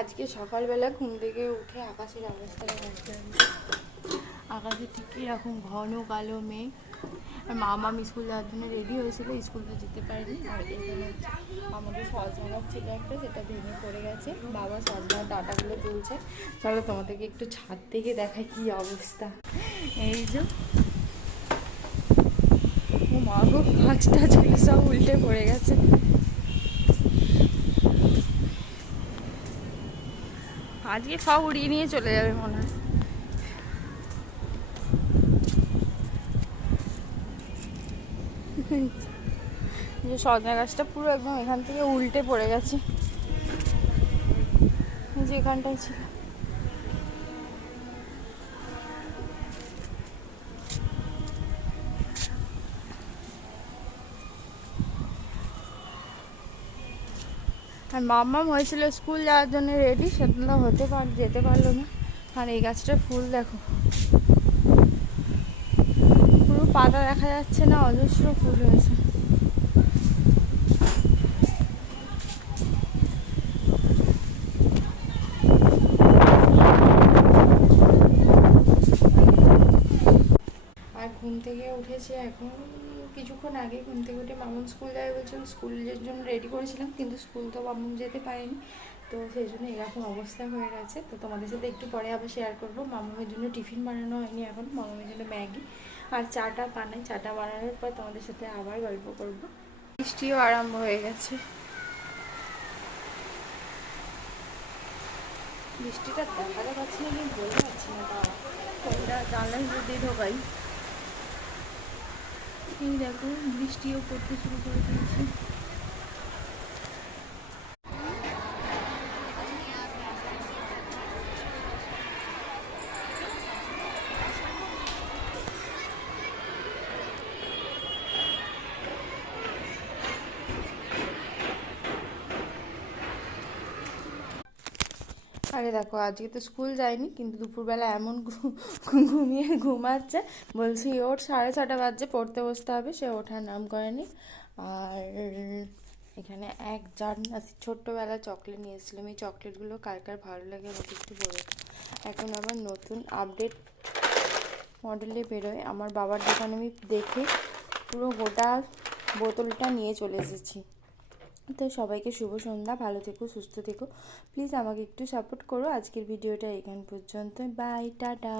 আজকে সকালবেলা ঘুম থেকে উঠে আকাশের অবস্থাটা দেখতে হবে। আকাশে ঠিক এরকম ঘন কালো মেঘ। আর মামা স্কুল যাওয়ার জন্য রেডি হয়েছিল, স্কুলে যেতে পারেনি। আর এখানে আমাদের সজনা গাছ ছিল একটা, সেটা ভেঙে পড়ে গেছে। বাবা সজনার ডাঁটাগুলো তুলছে। চলো তোমাদেরকে একটু ছাদ থেকে দেখায় কি অবস্থা। এই যে মা গো, গাছটা ছিল সব উল্টে পড়ে গেছে। আজকে সব উড়িয়ে নিয়ে চলে যাবে মনে হয়। যে সজনা গাছটা পুরো একদম এখান থেকে উল্টে পড়ে গেছে, যেখানটায় ছিল। আর মাম্মাম হয়েছিল স্কুল যাওয়ার জন্য রেডি, সেটা যেতে পারলো না। আর এই গাছটার ফুল দেখো, পুরো পাতা দেখা যাচ্ছে না, অজস্র ফুল হয়েছে। আর ঘুম থেকে উঠেছে এখন কিছুক্ষণ আগে। ঘুম থেকে উঠে মামুন স্কুল যাবে বলছিল, স্কুলের জন্য রেডি করেছিলাম, কিন্তু স্কুল তো মামুন যেতে পারেনি। তো সেই জন্য এরকম অবস্থা হয়ে গেছে। তো তোমাদের সাথে একটু পরে আবার শেয়ার করবো। মামুনের জন্য টিফিন বানানো হয়নি এখন, মামুনের জন্য ম্যাগি আর চাটা বানাই। চাটা বানানোর পর তোমাদের সাথে আবার গল্প করবো। বৃষ্টিও আরম্ভ হয়ে গেছে। বৃষ্টিটা দেখাতে পাচ্ছি না, কিন্তু বলতে পারছি না। তাও ফোনটা জানলায় যদি ঢোকাই, এই দেখো বৃষ্টিও পড়তে শুরু করে দিয়েছে। আরে দেখো, আজকে তো স্কুল যায়নি, কিন্তু দুপুরবেলা এমন ঘুমাচ্ছে। বলছি ওর 6:30 বাজে, পড়তে বসতে হবে, সে ওঠার নাম করেনি। আর এখানে এক জার ছোট্টবেলা চকলেট নিয়ে এসেছিলাম। এই চকলেটগুলো কার কার ভালো লাগে আমাকে একটু বলে। এখন আবার নতুন আপডেট মডেলে বেরোয়। আমার বাবার দোকানে আমি দেখে পুরো গোটা বোতলটা নিয়ে চলে এসেছি। তো সবাইকে শুভ সন্ধ্যা, ভালো থেকো, সুস্থ থেকো, প্লিজ আমাকে একটু সাপোর্ট করো। আজকের ভিডিওটা এখান পর্যন্ত, বাই, টাটা।